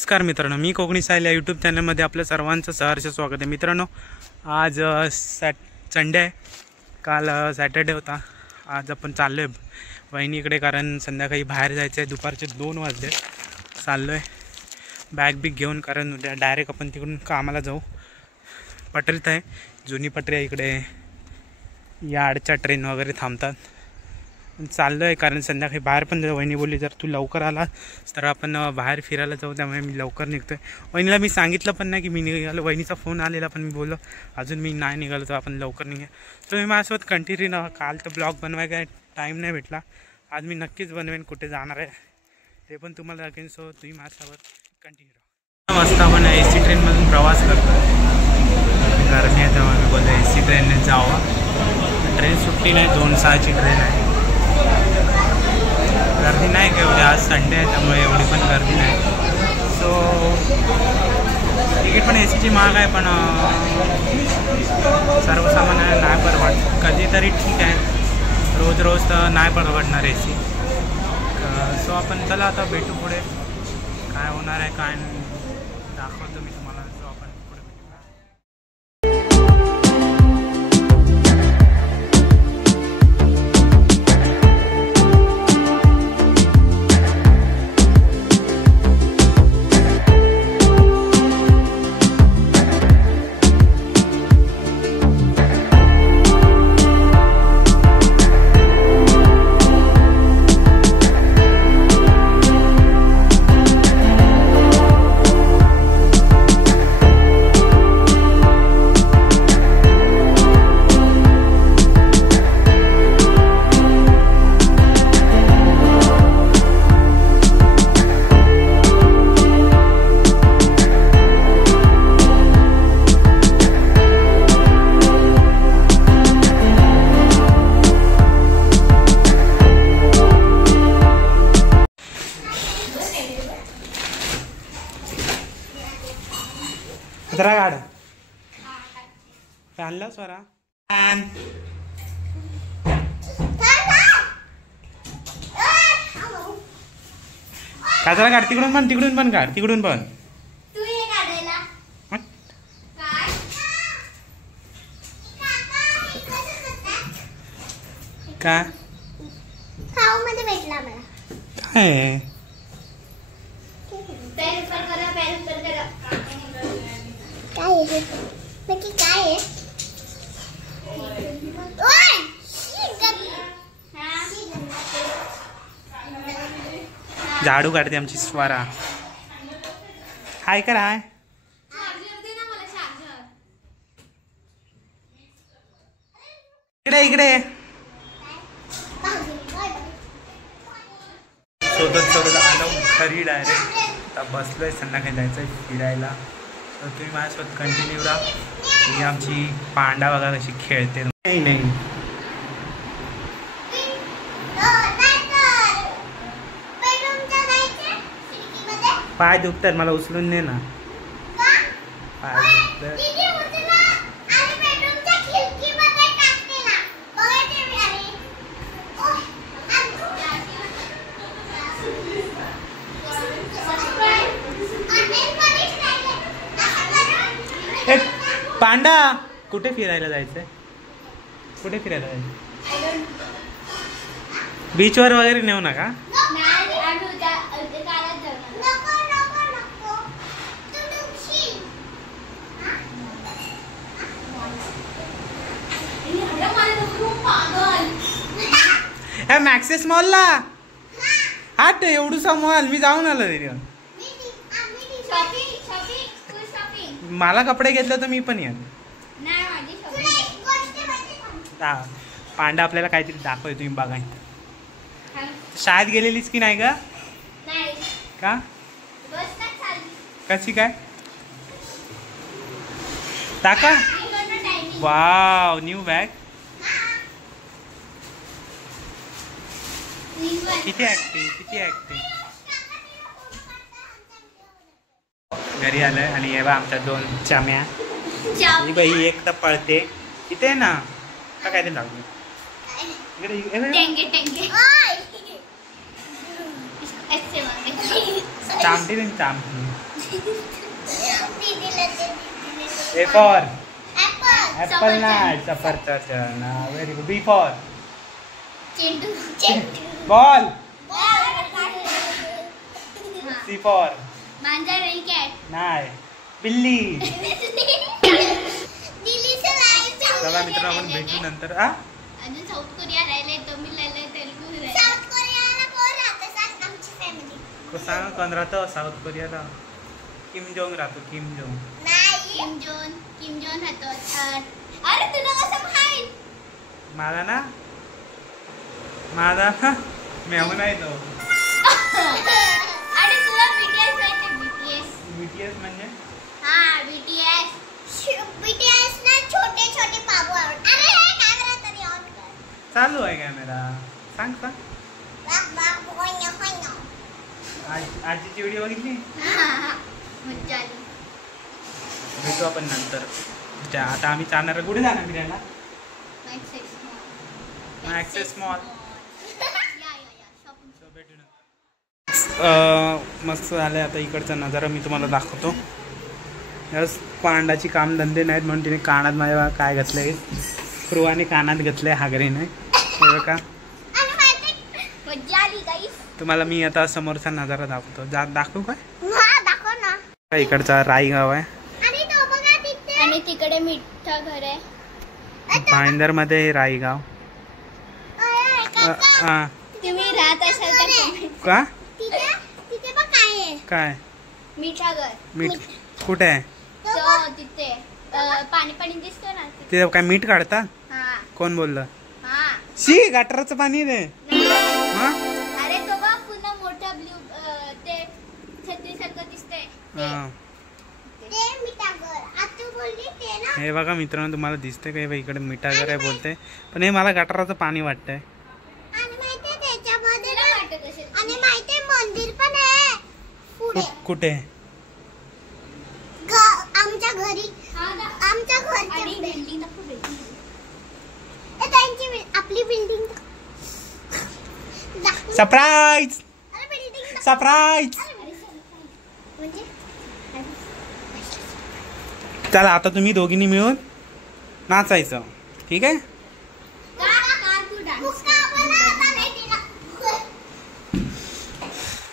नमस्कार मित्रांनो, मी कोकणी साहिल या यूट्यूब चॅनलमध्ये आपलं सर्वांचं सहर्ष स्वागत आहे. मित्रांनो, आज संडे आहे. काल सॅटर्डे होता. आज आपण चाललो आहे वहिनीकडे, कारण संध्याकाळी बाहेर जायचं आहे. दुपारचे 2 वाजले. चाललो आहे बॅग बिग घेऊन, कारण उद्या डायरेक्ट आपण तिकडून कामाला जाऊ. पटरीत आहे, जुनी पटरी आहे. इकडे यार्डच्या ट्रेन वगैरे थांबतात. चाललो आहे कारण संध्याकाळी बाहेर पण वहिनी बोलली जर तू लवकर आला तर आपण बाहेर फिरायला जाऊ, त्यामुळे मी लवकर निघतो आहे. वहिनीला मी सांगितलं पण नाही की मी निघालो. वहिनीचा फोन आलेला पण मी बोललो अजून मी नाही निघालो, तर आपण लवकर निघूया. तर मी माझ्यासोबत कंटिन्यू ना. काल तर ब्लॉग बनवायला काय टाईम नाही भेटला. आज मी नक्कीच बनवेन. कुठे जाणार आहे ते पण तुम्हाला दाखवेन. सो तुम्ही माझ्यासोबत कंटिन्यू राहा. मस्त आपण AC ट्रेनमधून प्रवास करतो. गरमी आहे तेव्हा मी बोलतो AC ट्रेनने जावं. ट्रेन सुट्टी नाही, 2:06ची ट्रेन आहे. गर्दी नाही का एवढी, आज संडे आहे त्यामुळे एवढी पण गर्दी नाही. सो तिकीट पण ACची महाग आहे, पण सर्वसामान्य नाही परवडत. कधीतरी ठीक आहे, रोज रोज तर नाही परवडणार AC. सो आपण चला आता भेटू पुढे. काय होणार आहे काय दाखवतो मी तुम्हाला. सो आपण पुढे भेटू. जरा गाड आणला स्वरा काजरा काढ. तिकडून पण काढ. तिकडून पण काय काय झाडू काढते आमची स्वरा. हाय कर हाय. इकडे इकडे शोधत आलो घरी डायरेक्ट. आता बसलोय, संध्याकाळी जायचं फिरायला. तर तुम्ही माझ्यासोबत कंटिन्यू राहा. ही आमची पांडा बघा कशी खेळते. नाही पाय दुखतात, मला उचलून ने ना. पाय दुखतात. पांडा कुठे फिरायला जायचंय? कुठे फिरायला जायचं? बीचवर वगैरे नेऊ नका. मॅक्सेस मॉलला हाट एवढूसा मॉल मी जाऊन आलो तरी. मला कपडे घेतले तर मी पण येईन. पांडा आपल्याला काहीतरी दाखवय, तुम्ही बघा. शाळेत गेलेलीस की नाही ग? का कशी काय टाका. Wow, new bag. किती ऍक्टिंग. घरी आलोय आणि हे बा आमच्या 2 चाम्या. ही बाई एक तर पळते. इथे आहे ना का काय ते लागलं इकडे. चामटी नाही चामटी. ए फॉर ऍपल नाही सफरचंद. Very good. B for ball. C for नाही बिल्ली. चला मित्रांनो आपण भेटू नंतर. अजून साऊथ कोरिया राहिले, तमिळ राहिले, तेलुगू राहिले. साऊथ कोरियाला कोण राहतं सांग? आमची फॅमिली. सांग कोण राहतं साऊथ कोरियाला? किम जोंग राहतो. किम जोंग नाही, किम जोंग राहतो. अरे तुला कसं माहित? माझा ना माझा मेहून आहे तो. अरे तुला बीटीएस माहिती? बीटीएस म्हणजे बीटीएस ना छोटे छोटे बाबू. अरे कॅमेरा तरी ऑन कर. चालू आहे कॅमेरा. सांग सांग. आजची व्हिडिओ बघितली? मज्जा आली. भेटू आपण नंतर. आता आम्ही चालणार. कुठे जाणार फिरायला? Access mall. मस्त झालं. आता इकडचा नजारा मी तुम्हाला दाखवतो. याच पांडाची कामधंदे नाहीत म्हणून तिने कानात माझ्या काय घातलंय. फ्रुवाने कानात घातलंय हागरीने. हे बघा. तुम्हाला मी आता समोरचा नजारा दाखवतो. दाखवू काय? दाखव ना. इकडचा राई गाव आहे आणि तिकडे मिठा घर आहे. भाईंदर मध्ये राई गाव. तुम्ही राहत असाल तर का? तिथे बघ काय आहे. काय? मिठा घर. मीठ कुठे आहे? तिथे पाणी पाणी दिसतो ना. तिथे काय मीठ काढता? कोण बोललं? शी गटाराचं पाणी रे. अरे तो बघ पुन्हा मोठा ब्ल्यू ते छत्री सारखं दिसतंय. हे बघा मित्रांनो तुम्हाला दिसतंय का? इकडे मिठागर आहे बोलते, पण हे मला गटाराचं पाणी वाटतंय. मंदिर पण आहे पुढे. कुठे? आमच्या घरी. आमच्या घरच्या बिल्डिंग. आपली बिल्डिंग. Surprise surprise. चला आता तुम्ही दोघींनी मिळून नाचायचं. ठीक आहे?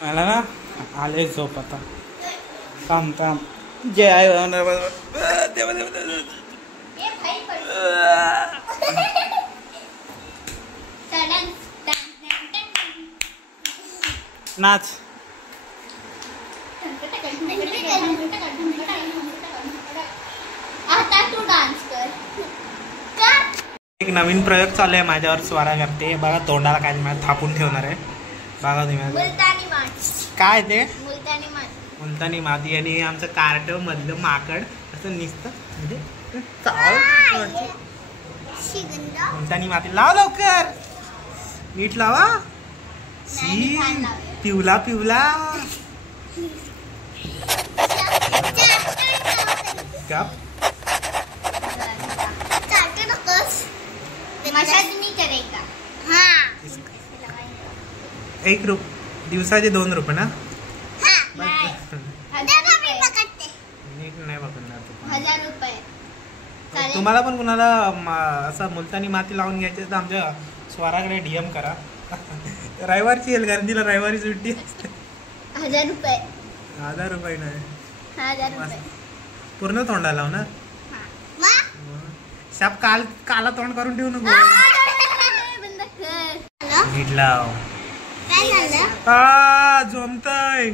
मला ना आले झोप आता. थांब थांब. जय आय नाच. आता तू डान्स कर. एक नवीन प्रयोग चालू आहे माझ्यावर. स्वारा करते बघा. तोंडाला काय मला थापून ठेवणार आहे बघा तुम्ही. मुलतानी माती. काय ते? मुलतानी माती. मुलतानी माती. आणि आमचं कार्ट मधलं माकड असं निसतं म्हणजे मुलतानी माती. लाव लवकर. नीट लावा. शी पिवला पिवला. गप. एक दिवसाचे 2 रुपये ना? नाही पकडणार. 1000 रुपये. तुम्हाला पण कुणाला असं मुलतानी माती लावून घ्यायचे तर आमच्या स्वराकडे DM करा. रविवारची येईल गर्दीला. रविवारी सुट्टी असते. 1000 रुपये. 1000 रुपये नाही. 1000 रुपये. पूर्ण तोंडा लाव ना. साप काला तोंड करून ठेवू नको. नीट लाव. जमतय.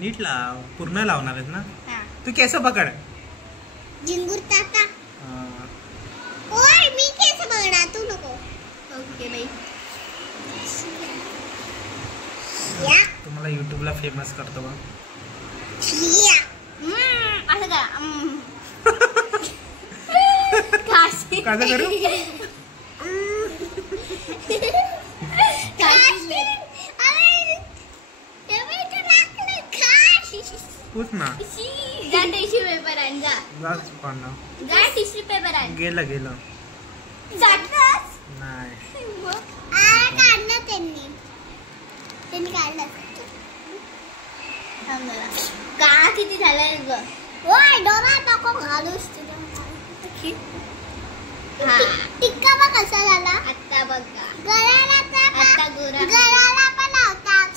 नीट लाव. पूर्ण लावणार आहेत ना तू. केस पकड. जिंगूर ताता. ओय मी केस पकडा तू नको. ओके बाई. तुम्हाला युट्यूबला फेमस करतो बा. असं का? कसं करू? पूछ ना. जा टिश्यू पेपर आण. जा टिश्यू पेपर आण. गेलं जातच नाही. काढलं त्यांनी काढलं. का किती झालंय ग? ओय डोळ्यात नको घालूस तुझ्या. टिक्का बघ कसा झाला आता बघा. गळ्याला आता गळ्याला पण लावतात.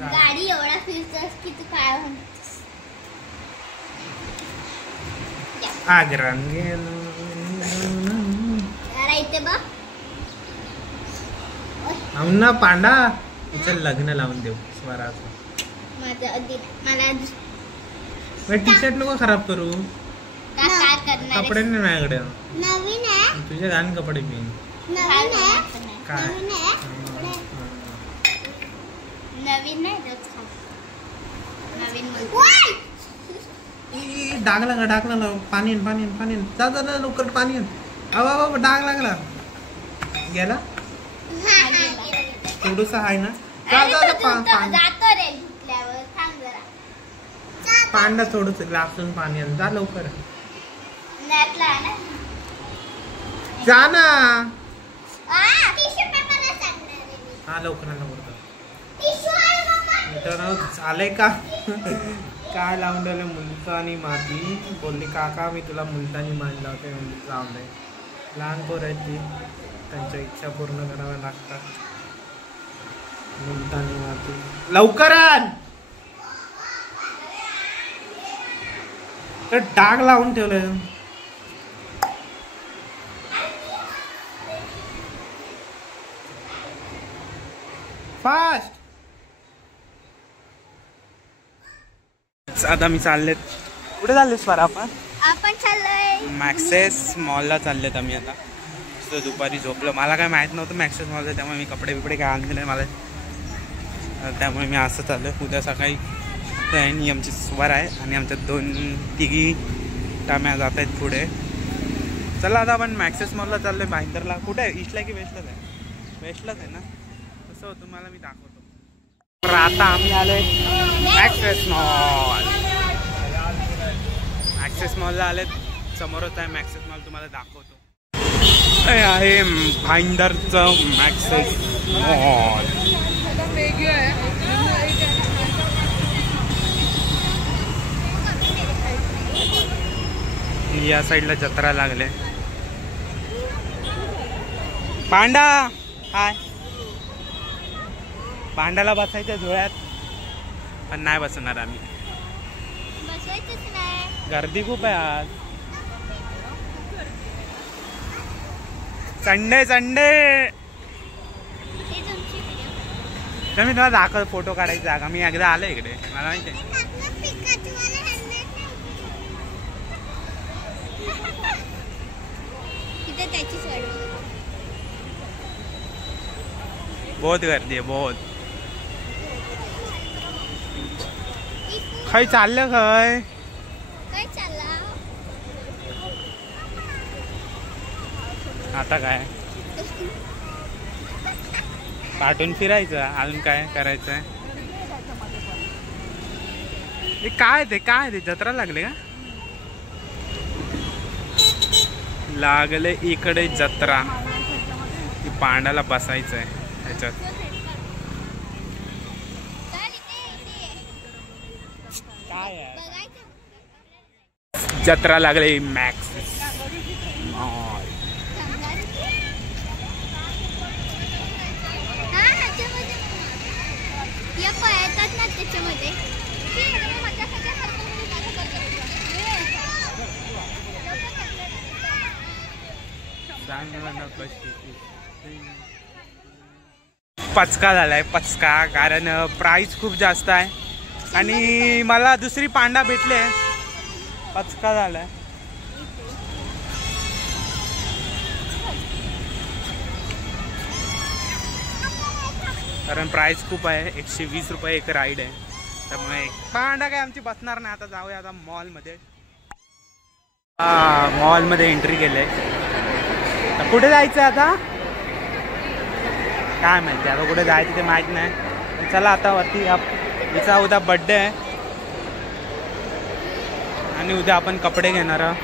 गाडी एवढा फिरतोस की तू काय म्हणतोस? अरे इथे बघ. ना पांडा तिचं लग्न लावून देऊ स्वराचं. माझं अगदी मला टी शर्ट नको खराब करू. काय करणार? कपडे नाही माझ्याकडे. नवीन आहे. तुझे घाण कपडे मी. नवीन आहे. काय नवीन नाही नवीन डाग लागला पाणी जा लवकर पाणी बाबा डाग लागला गेला थोडस आहे ना. जातो रे धुतल्यावर थांब जरा. पांडा थोडस ग्लासून पाणी आण जा लवकर. नॅटला आहे ना. जा ना. टिश्यू पेपर सांगणार आहे मी. हा लवकर टिश्यू आहे मम्मा. मित्रांनो झालंय का काय लावून राहिलं मुलतानी माती. बोलली काका मी तुला मुलतानी माती लावते. लावलंय. लहान पोरं आहेत ती त्यांच्या इच्छा पूर्ण कराव्या लागतात. मुलतानी माती लवकर आण. तर डाग लावून ठेवलं. फास्ट. आता मी चाललेत. कुठे चाललेस फार आपण? आपण चाललोय मॅक्सेस मॉलला चाललेत आम्ही आता. तो दुपारी झोपलो. मला काय माहित नव्हतं मॅक्सेस मॉलचं त्यामुळे मी कपडे बिपडे काय आणले नाही मला. त्यामुळे मी असं चाललो. उद्या सकाळी आणि आमची स्वर आहे आणि आमच्या 2-3 टाम्या जात आहेत पुढे. चला आता आपण मॅक्सेस मॉलला चाललोय. भाईंदरला. कुठे आहे? ईस्टला की वेस्टलाच आहे? वेस्टलाच आहे ना. तसं तुम्हाला मी दाखवतो. तर आता आम्ही आलोय मॅक्सेस मॉल. मॅक्सेस मॉलला आलेत. समोरच आहे मॅक्सेस मॉल. तुम्हाला दाखवतो. हे आहे भाईंदरचं मॅक्सेस मॉल. या साईडला जत्रा लागले. पांडा हाय. पांडाला बसायच्या झोळ्यात पण नाही बसणार आम्ही. बसवायचंच नाही. गर्दी खूप आहे आज. संडे तर मी तुला दाखव. फोटो काढायचा जागा. मी एकदा आलो इकडे. मला माहिती आहे. बहुत गर्दी आहे बहुत. खय चाललं खय? काय चालला? आता काय काटून फिरायचं. अजून काय करायचंय? काय ते जत्रा लागले का? लागले इकडे जत्रा. पांडाला बसायचंय त्याच्यात. काय आहे? जत्रा लागले मॅक्सेस मॉल. येतात ना त्याच्यामध्ये. पचका झालाय पचका. कारण प्राइस खूप जास्त आहे आणि मला दुसरी पांडा भेटले. पचका झालाय. कारण प्राइस खूप आहे. 120 रुपये एक राईड आहे. त्यामुळे पांडा काय आमची बसणार नाही. आता जाऊया आता मॉलमध्ये. मॉलमध्ये एंट्री केले. कुठे जायचं आता काय माहिती. आता कुठे जायचं ते माहीत नाही. चला आता वरती. हिचा उद्या बड्डे आहे आणि उद्या आपण कपडे घेणार आहोत.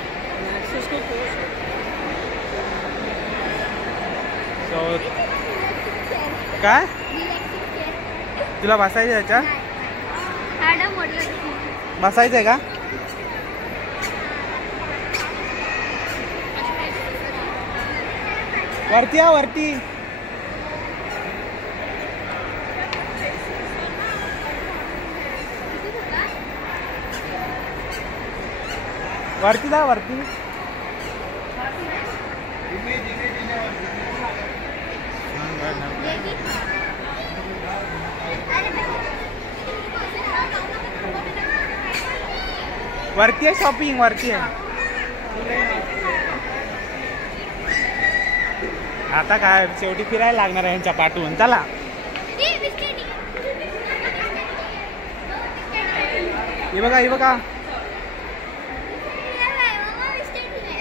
सो काय तुला बसायचं याच्यात? बसायचंय का? वरती या वरती. वरती जा वरती. वरती आहे शॉपिंग वरती आहे. आता काय शेवटी फिरायला लागणार आहे यांच्या पाठवून. चला हे बघा हे बघा.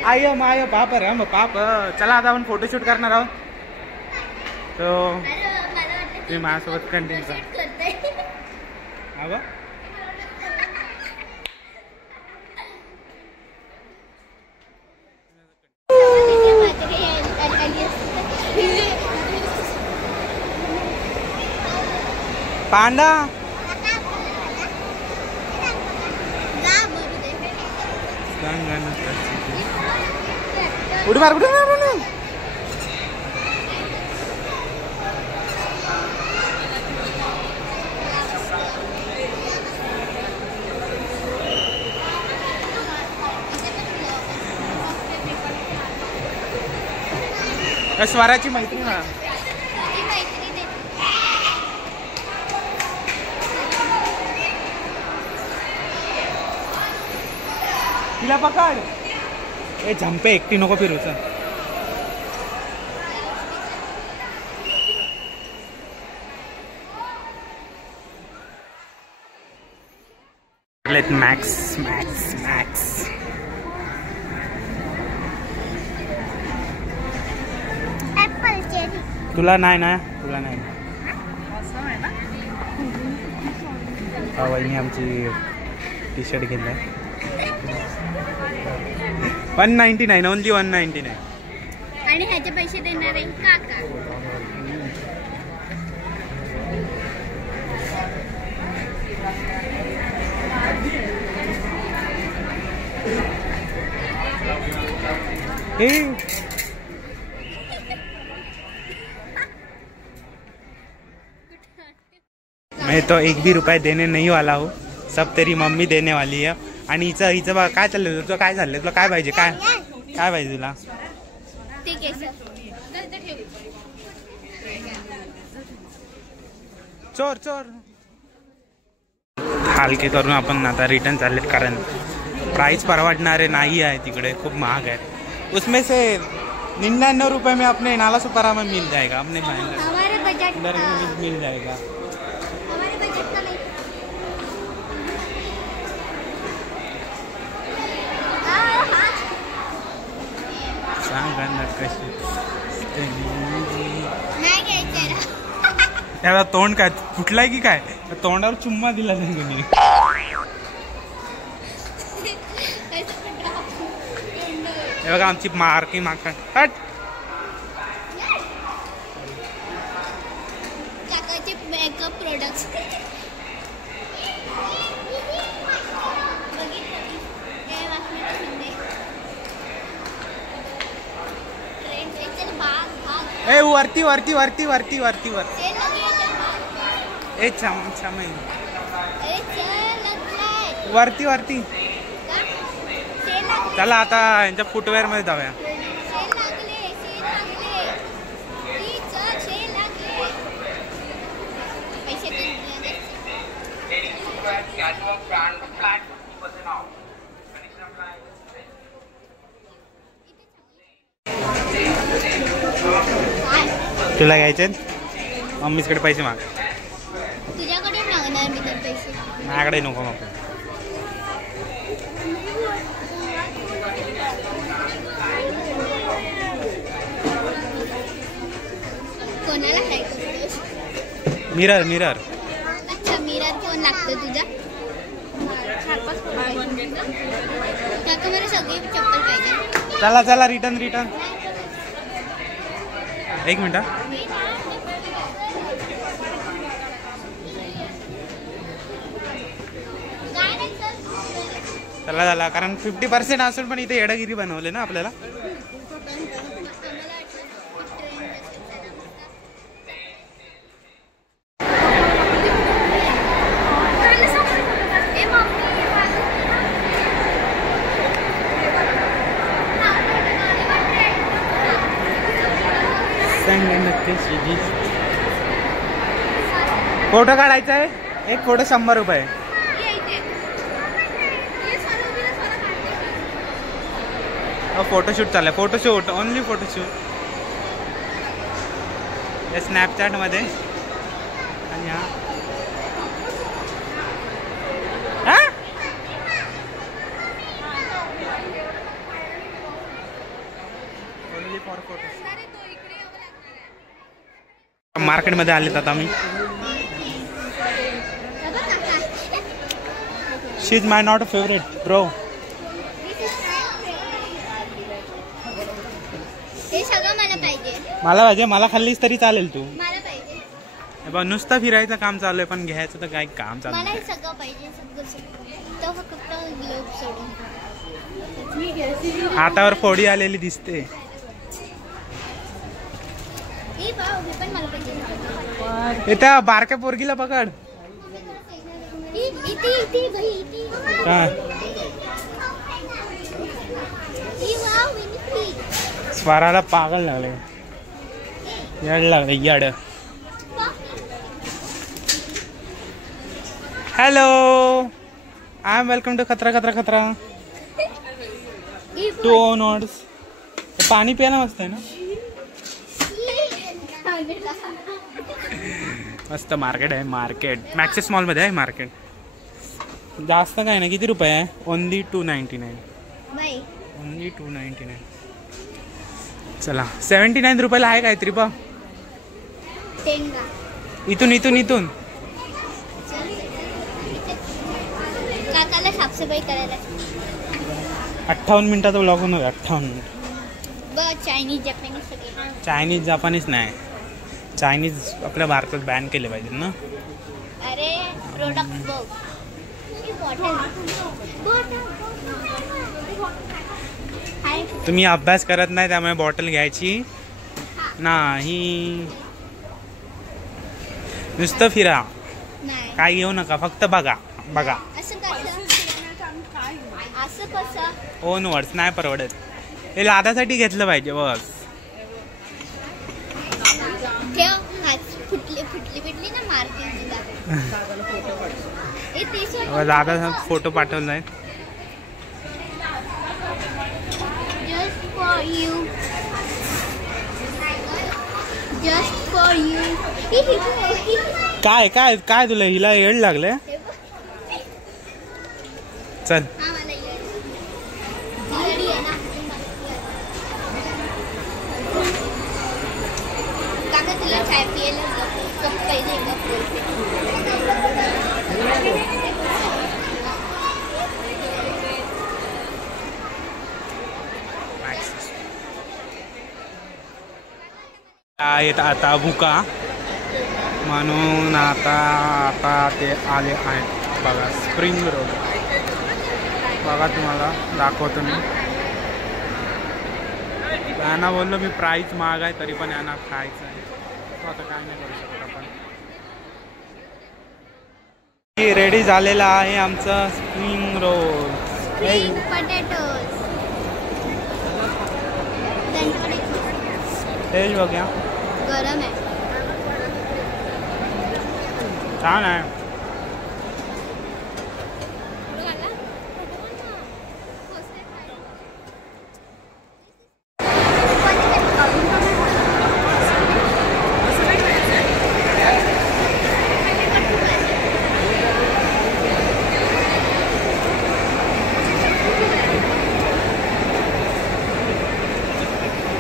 आय माय पाप रे मग पाप. चला आता आपण फोटोशूट करणार आहोत. तो तुम्ही माझ्यासोबत कंटिन्यू करा. पांडा उडी मार उडी मार. स्वराची मैत्रीण ना. तिला पकड. ए झंपे एकटी नको फिरूच. Max max max. तुला नाही ना तुला नाही. वहिनी आमची टी शर्ट घेतलाय 199 ओनली 199. आणि ह्याचे पैसे देणार आहे काका. मैं तो एक भी रुपये देने नहीं वाला हूँ. सब तेरी मम्मी देने वाली है. आणि हिचं बघा काय चाललंय. तुला काय झालंय. तुला काय पाहिजे. काय काय पाहिजे तुला. ठीक आहे सर. चोर चोर. हलके करून आपण आता रिटर्न चाललेत कारण प्राइस परवडणारे नाही आहे तिकडे. खूप महाग आहे. उसमें से 99 रुपये में अपने नाला सुपारा में मिल जाएगा. अपने हमारे बजट मिल जाएगा. हमारे बजट का नहीं. त्याला तोंड काय फुटलाय की काय. तोंडावर चुम्मा दिला त्यांनी. हे बघा आमची मार्किंग मागतात. हट. काकाचे मेकअप प्रोडक्ट्स. ए वरती वरती वरती वरती वरती वरती. ए छम छम वरती वरती. चला आता यांच्या फुटवेअर मध्ये जाऊया. तुला घ्यायचे. मम्मीकडे पैसे माग. तुझ्याकडे मागणार मी तर पैसे. माझ्याकडे नको मग. कोणाला काय करतोस. Mirror mirror. अच्छा मिरर कोण लागतं तुझ्या. काका मला सगळी चप्पल पाहिजे. चला चला रिटर्न रिटर्न. एक मिनिट. चला झाला, कारण 50% असून पण इथे येडागिरी बनवले ना आपल्याला. फोटो काढायचा आहे, एक फोटो 100 रुपये. फोटोशूट चाललंय, फोटोशूट ओनली फोटोशूट या स्नॅपचॅट मध्ये. आणि हा ओनली फॉर फोटो. मार्केटमध्ये आलेत आता आम्ही. She is my not a favourite bro. हे सगळं मला पाहिजे. मला पाहिजे, मला खाल्लीस तरी चालेल तू. मला पाहिजे. बघ नुसतं फिरायचं काम चालू आहे, पण घ्यायचं तर काही काम चालू मला हे आहे. सगळं पाहिजे, सगळं तो फक्त ग्लोब सोडून. हातावर फोडी आलेली दिसते. हे पाव, हे पण मला पाहिजे. त्या बारक्या पोरगीला पकड. काय स्वराला पागल लागले, याड लागले याड. Hello, I am welcome to खतरा खतरा खतरा. 2 नॉट्स. पाणी प्यायला मस्त आहे ना. मस्त मार्केट आहे, मार्केट मॅक्सिस मॉल मध्ये आहे मार्केट. जास्त काय ना, किती रुपये आहे? ओनली 299. ओनली 299. चला 79 रुपयाला आहे काहीतरी बघ. इथून इथून इथून काकाला साफसफाई करायला 58 मिनिटाचा ब्लॉग होणार. 58 मिनिट. चायनीज जपानीज सगळे. चायनीज जपानीज नाही, चायनीज आपल्या भारतात बॅन केले पाहिजे ना. अरे प्रोडक्ट बघ. तुम्ही अभ्यास करत नाही त्यामुळे बॉटल घ्यायची नाही. नुसतं फिरा, काय घेऊ नका, फक्त बघा बघा. ओन वर्ड्स नाही परवडत. हे लादासाठी घेतलं पाहिजे बस. दादा फोटो पाठवलाय. काय काय काय तुला हिला येड लागले. चल चाय पियला येत आता भुका म्हणून आता ते आले आहेत बघा. स्प्रिंग रोल बघा, तुम्हाला दाखवतो मी. यांना बोललो मी प्राईस महाग आहे तरी पण यांना खायचं आहे. आता काय नाही करू शकत आपण. रेडी झालेला आहे आमचा स्प्रिंग रोल. टेस्ट बघूया. गरम आहे, छान आहे.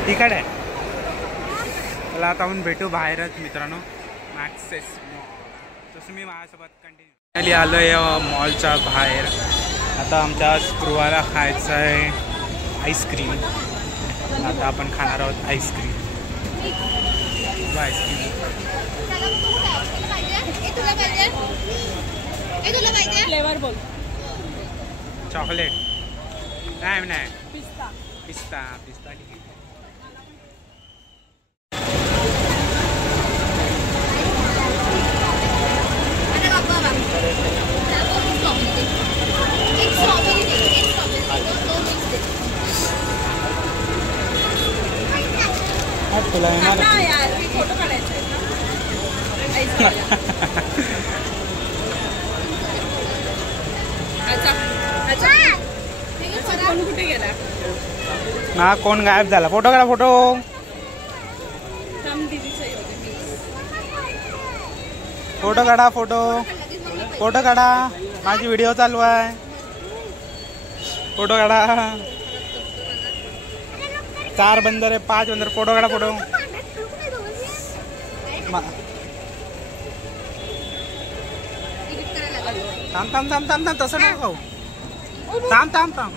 तिकड आहे. मला आता आपण भेटू बाहेरच मित्रांनो, मॅक्सेस मॉल. तसं मी माझ्यासोबत कंटिन्यू आलो आहे मॉलच्या बाहेर. आता आमच्या स्क्रूवाला खायचं आहे आईस्क्रीम. आता आपण खाणार आहोत आईस्क्रीम. आईस्क्रीम फ्लेवर बोल. चॉकलेट नाही नाही पिस्ता पिस्ता ठीक आहे. तुला येणार फोटो काढायचे कुठे गेला ना कोण गायब झाला. फोटो काढा फोटो. फोटो काढा फोटो काढा. माझी व्हिडिओ चालू आहे. फोटो काढा. 4 बंदर आहे 5 बंदर. फोटो काढा फोटो. थांब थांब थांब थांब थांब तसं नको खाऊ. थांब थांब थांब.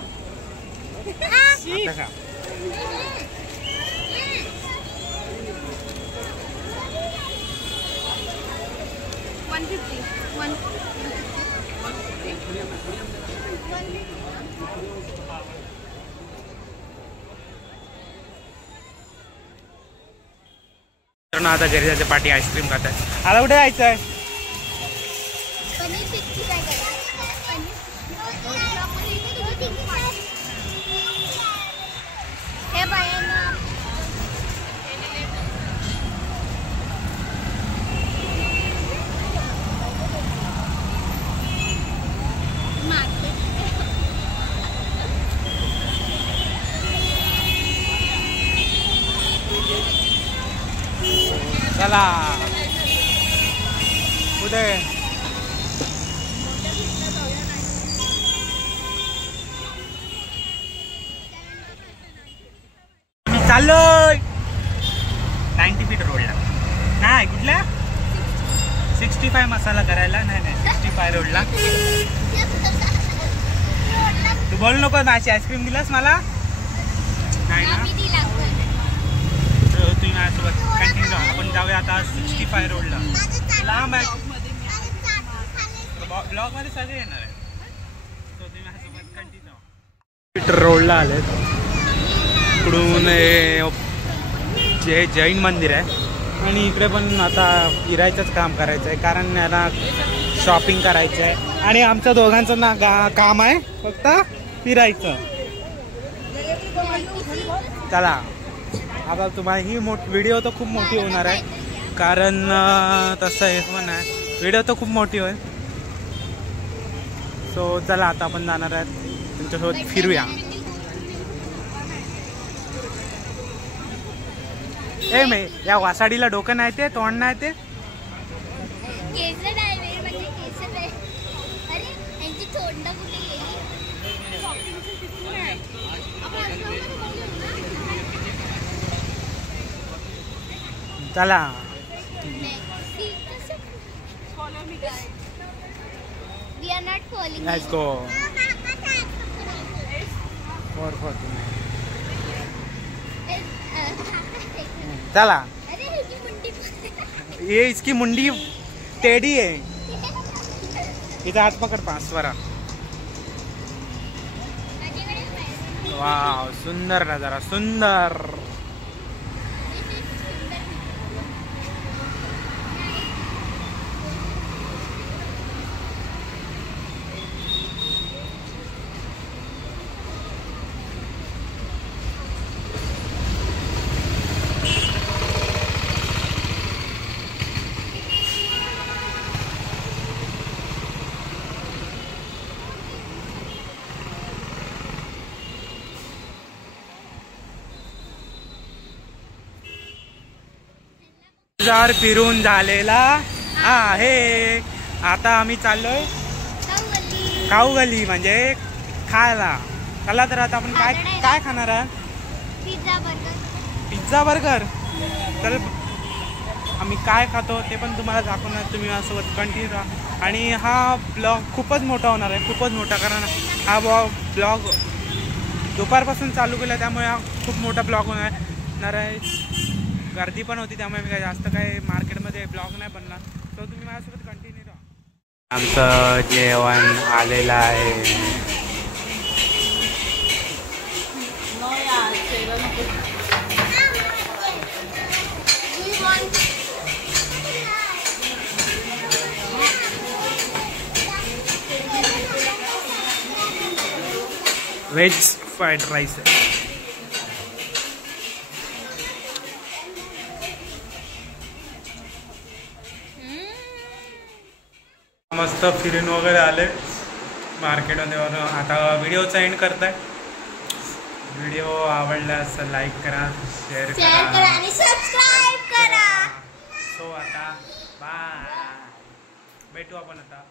आता घरी जायचं. पाठी आईस्क्रीम खाताय. आता कुठे जायचंय. चला कुठे मी चाललोय. 90 फीट रोडला नाही. कुठल्या 65 मसाला करायला. नाही 65 रोडला. तू बोल नको. माझी आईस्क्रीम दिलास मला नाही ना. तुम्ही माझ्यासोबत कंटिन्यू जाऊ. आपण जाऊया आता 65 रोडला. लांब आहे. ब्लॉग मध्ये सगळे येणार आहे. सो तुम्ही माझ्यासोबत कंटिन्यू जाऊ. रोडला आले. इकडून जे जैन मंदिर आहे आणि इकडे पण आता फिरायचंच काम करायचं आहे कारण याला शॉपिंग करायचं आहे आणि आमच्या दोघांचं ना काम आहे फक्त फिरायचं. चला आता तुम्हाला ही व्हिडिओ तर खूप मोठी होणार आहे कारण तसं हे पण आहे. व्हिडिओ तर खूप मोठी होईल. सो चला आता आपण जाणार आहे तुमच्यासोबत फिरूया. ए मे या वासाडीला डोकं नाही ते तोंड नाही ते. चला लेट्स गो. चला. ये इसकी मुंडी टेढ़ी है. इधर हाथ पकड़ 5 स्वरा. वाव सुंदर नजारा सुंदर. बाजार फिरून झालेला आहे. आता आम्ही चाललोय खाऊ गली म्हणजे खायला. चला तर आता आपण काय काय खाणार आहे. Pizza burger. तर आम्ही काय खातो ते पण तुम्हाला दाखवणार. तुम्ही माझ्यासोबत कंटिन्यू राहा. आणि हा ब्लॉग खूपच मोठा होणार आहे. खूपच मोठा कारण हा ब्लॉग दुपारपासून चालू केला त्यामुळे हा खूप मोठा ब्लॉग होणार आहे. गर्दी पण होती त्यामुळे मी काय जास्त काय मार्केटमध्ये ब्लॉग नाही बनला. तर तुम्ही माझ्यासोबत कंटिन्यू राहा. आमचं जेवण आलेलं आहे. व्हेज फ्राईड राईस आहे. मस्त फिरून वगैरे आले मार्केटमध्ये. आता व्हिडिओचा एंड करताय. व्हिडिओ आवडल्यास लाईक करा, शेअर करा आणि सबस्क्राईब करा. सो आता बाय, भेटू आपण आता.